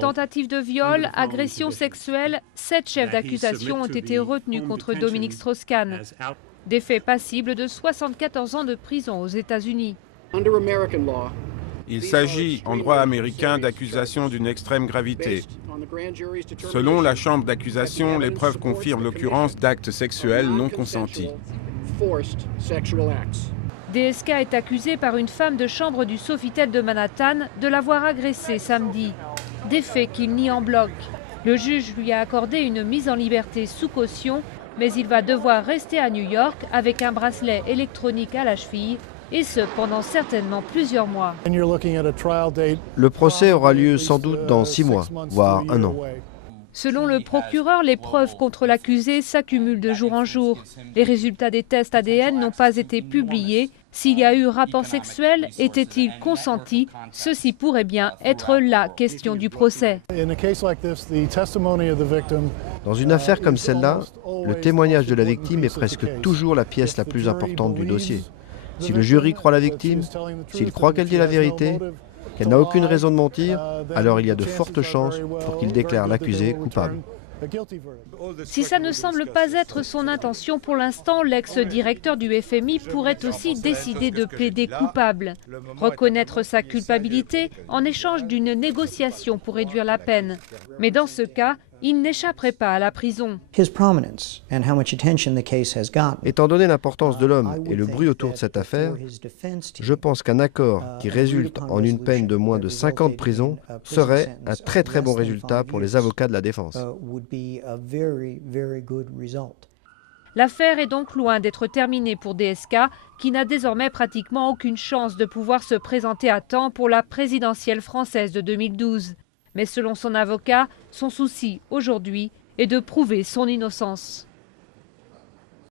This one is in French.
Tentative de viol, agression sexuelle, 7 chefs d'accusation ont été retenus contre Dominique Strauss-Kahn. Des faits passibles de 74 ans de prison aux États-Unis. Il s'agit, en droit américain, d'accusations d'une extrême gravité. Selon la chambre d'accusation, les preuves confirment l'occurrence d'actes sexuels non consentis. DSK est accusé par une femme de chambre du Sofitel de Manhattan de l'avoir agressé samedi. Des faits qu'il nie en bloc. Le juge lui a accordé une mise en liberté sous caution, mais il va devoir rester à New York avec un bracelet électronique à la cheville, et ce pendant certainement plusieurs mois. Le procès aura lieu sans doute dans 6 mois, voire 1 an. Selon le procureur, les preuves contre l'accusé s'accumulent de jour en jour. Les résultats des tests ADN n'ont pas été publiés. S'il y a eu rapport sexuel, était-il consenti? Ceci pourrait bien être la question du procès. Dans une affaire comme celle-là, le témoignage de la victime est presque toujours la pièce la plus importante du dossier. Si le jury croit la victime, s'il croit qu'elle dit la vérité, qu'elle n'a aucune raison de mentir, alors il y a de fortes chances pour qu'il déclare l'accusé coupable. Si ça ne semble pas être son intention pour l'instant, l'ex-directeur du FMI pourrait aussi décider de plaider coupable, reconnaître sa culpabilité en échange d'une négociation pour réduire la peine. Mais dans ce cas, il n'échapperait pas à la prison. Étant donné l'importance de l'homme et le bruit autour de cette affaire, je pense qu'un accord qui résulte en une peine de moins de 5 ans de prison serait un très bon résultat pour les avocats de la défense. L'affaire est donc loin d'être terminée pour DSK, qui n'a désormais pratiquement aucune chance de pouvoir se présenter à temps pour la présidentielle française de 2012. Mais selon son avocat, son souci aujourd'hui est de prouver son innocence.